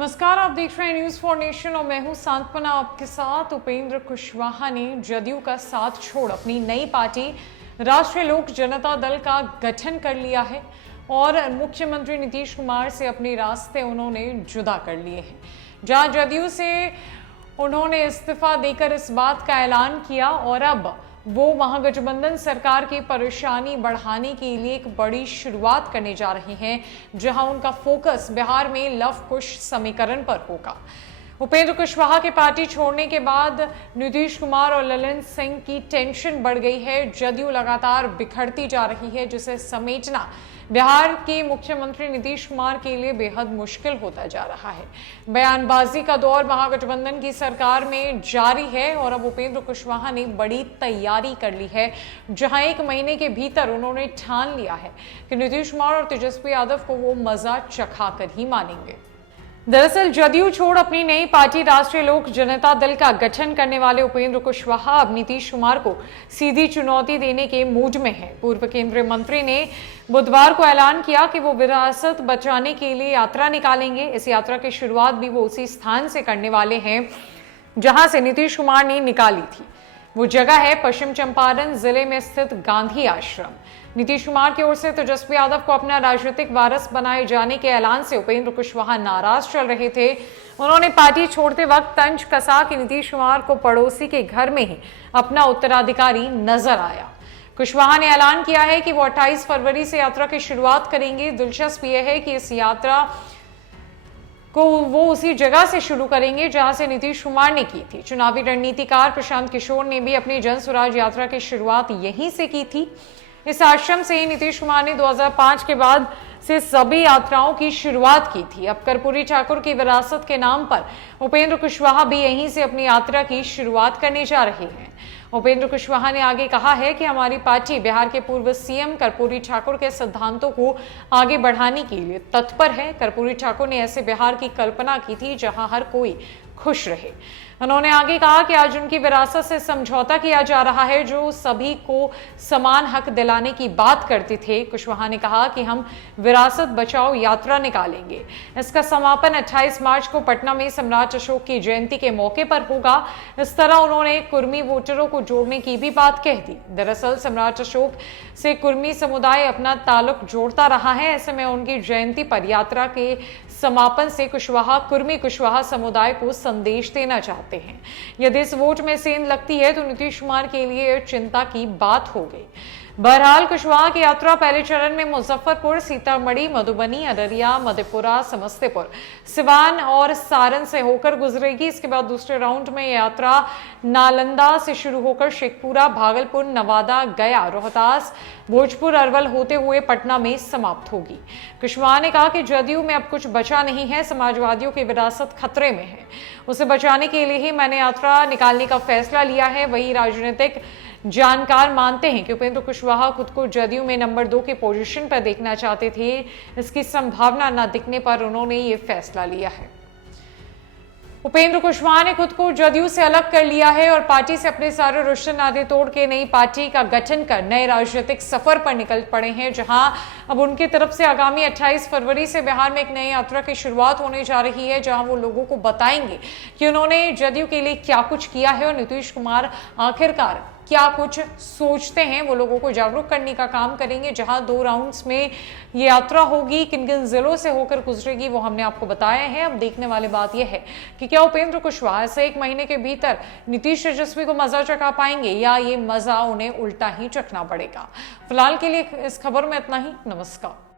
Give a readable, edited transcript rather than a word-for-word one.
नमस्कार, आप देख रहे हैं न्यूज फॉर नेशन और मैं हूं सांत्वना आपके साथ। उपेंद्र कुशवाहा ने जदयू का साथ छोड़ अपनी नई पार्टी राष्ट्रीय लोक जनता दल का गठन कर लिया है और मुख्यमंत्री नीतीश कुमार से अपने रास्ते उन्होंने जुदा कर लिए हैं। जहां जदयू से उन्होंने इस्तीफा देकर इस बात का ऐलान किया और अब वो महागठबंधन सरकार की परेशानी बढ़ाने के लिए एक बड़ी शुरुआत करने जा रहे हैं, जहां उनका फोकस बिहार में लव कुश समीकरण पर होगा। उपेंद्र कुशवाहा के पार्टी छोड़ने के बाद नीतीश कुमार और ललन सिंह की टेंशन बढ़ गई है। जदयू लगातार बिखरती जा रही है, जिसे समेटना बिहार के मुख्यमंत्री नीतीश कुमार के लिए बेहद मुश्किल होता जा रहा है। बयानबाजी का दौर महागठबंधन की सरकार में जारी है और अब उपेंद्र कुशवाहा ने बड़ी तैयारी कर ली है, जहां 1 महीने के भीतर उन्होंने ठान लिया है कि नीतीश कुमार और तेजस्वी यादव को वो मजा चखा कर ही मानेंगे। दरअसल जदयू छोड़ अपनी नई पार्टी राष्ट्रीय लोक जनता दल का गठन करने वाले उपेंद्र कुशवाहा अब नीतीश कुमार को सीधी चुनौती देने के मूड में है। पूर्व केंद्रीय मंत्री ने बुधवार को ऐलान किया कि वो विरासत बचाने के लिए यात्रा निकालेंगे। इस यात्रा की शुरुआत भी वो उसी स्थान से करने वाले हैं जहां से नीतीश कुमार ने निकाली थी। वो जगह है पश्चिम चंपारण जिले में स्थित गांधी आश्रम। नीतीश कुमार की ओर से तेजस्वी यादव को अपना राजनीतिक वारिस बनाए जाने के ऐलान से उपेंद्र कुशवाहा नाराज चल रहे थे। उन्होंने पार्टी छोड़ते वक्त तंज कसा कि नीतीश कुमार को पड़ोसी के घर में ही अपना उत्तराधिकारी नजर आया। कुशवाहा ने ऐलान किया है कि वो 28 फरवरी से यात्रा की शुरुआत करेंगे। दिलचस्प यह है कि इस यात्रा को वो उसी जगह से शुरू करेंगे जहां से नीतीश कुमार ने की थी। चुनावी रणनीतिकार प्रशांत किशोर ने भी अपनी जन स्वराज यात्रा की शुरुआत यहीं से की थी। इस आश्रम से ही नीतीश कुमार ने 2005 के बाद से सभी यात्राओं की शुरुआत की थी। अब कर्पूरी ठाकुर की विरासत के नाम पर उपेंद्र कुशवाहा भी यहीं से अपनी यात्रा की शुरुआत करने जा रहे हैं। उपेंद्र कुशवाहा ने आगे कहा है कि हमारी पार्टी बिहार के पूर्व सीएम कर्पूरी ठाकुर के सिद्धांतों को आगे बढ़ाने के लिए तत्पर है। कर्पूरी ठाकुर ने ऐसे बिहार की कल्पना की थी जहां हर कोई खुश रहे। उन्होंने आगे कहा कि आज उनकी विरासत से समझौता किया जा रहा है, जो सभी को समान हक दिलाने की बात करते थे। कुशवाहा ने कहा कि हम विरासत बचाओ यात्रा निकालेंगे। इसका समापन 28 मार्च को पटना में सम्राट अशोक की जयंती के मौके पर होगा। इस तरह उन्होंने कुर्मी वोटरों को जोड़ने की भी बात कह दी। दरअसल सम्राट अशोक से कुर्मी समुदाय अपना ताल्लुक जोड़ता रहा है। ऐसे में उनकी जयंती पर यात्रा के समापन से कुशवाहा कुर्मी कुशवाहा समुदाय को संदेश देना चाहते हैं। यदि इस वोट में सेंध लगती है तो नीतीश कुमार के लिए चिंता की बात हो गई। बहरहाल कुशवाहा की यात्रा पहले चरण में मुजफ्फरपुर, सीतामढ़ी, मधुबनी, अररिया, मधेपुरा, समस्तीपुर, सिवान और सारण से होकर गुजरेगी। इसके बाद दूसरे राउंड में यात्रा नालंदा से शुरू होकर शेखपुरा, भागलपुर, नवादा, गया, रोहतास, भोजपुर, अरवल होते हुए पटना में समाप्त होगी। कुशवाहा ने कहा कि जदयू में अब कुछ बचा नहीं है। समाजवादियों की विरासत खतरे में है। उसे बचाने के लिए ही मैंने यात्रा निकालने का फैसला लिया है। वही राजनीतिक जानकार मानते हैं कि उपेंद्र कुशवाहा खुद को जदयू में नंबर 2 की पोजीशन पर देखना चाहते थे। इसकी संभावना न दिखने पर उन्होंने ये फैसला लिया है। उपेंद्र कुशवाहा ने खुद को जदयू से अलग कर लिया है और पार्टी से अपने सारे रिश्ते नाते तोड़ के नई पार्टी का गठन कर नए राजनीतिक सफर पर निकल पड़े हैं, जहां अब उनकी तरफ से आगामी 28 फरवरी से बिहार में एक नई यात्रा की शुरुआत होने जा रही है, जहां वो लोगों को बताएंगे कि उन्होंने जदयू के लिए क्या कुछ किया है और नीतीश कुमार आखिरकार क्या कुछ सोचते हैं। वो लोगों को जागरूक करने का काम करेंगे। जहां 2 राउंड्स में ये यात्रा होगी, किन किन जिलों से होकर गुजरेगी वो हमने आपको बताया है। अब देखने वाली बात यह है कि क्या उपेंद्र कुशवाहा से 1 महीने के भीतर नीतीश तेजस्वी को मजा चखा पाएंगे या ये मजा उन्हें उल्टा ही चखना पड़ेगा। फिलहाल के लिए इस खबर में इतना ही। नमस्कार।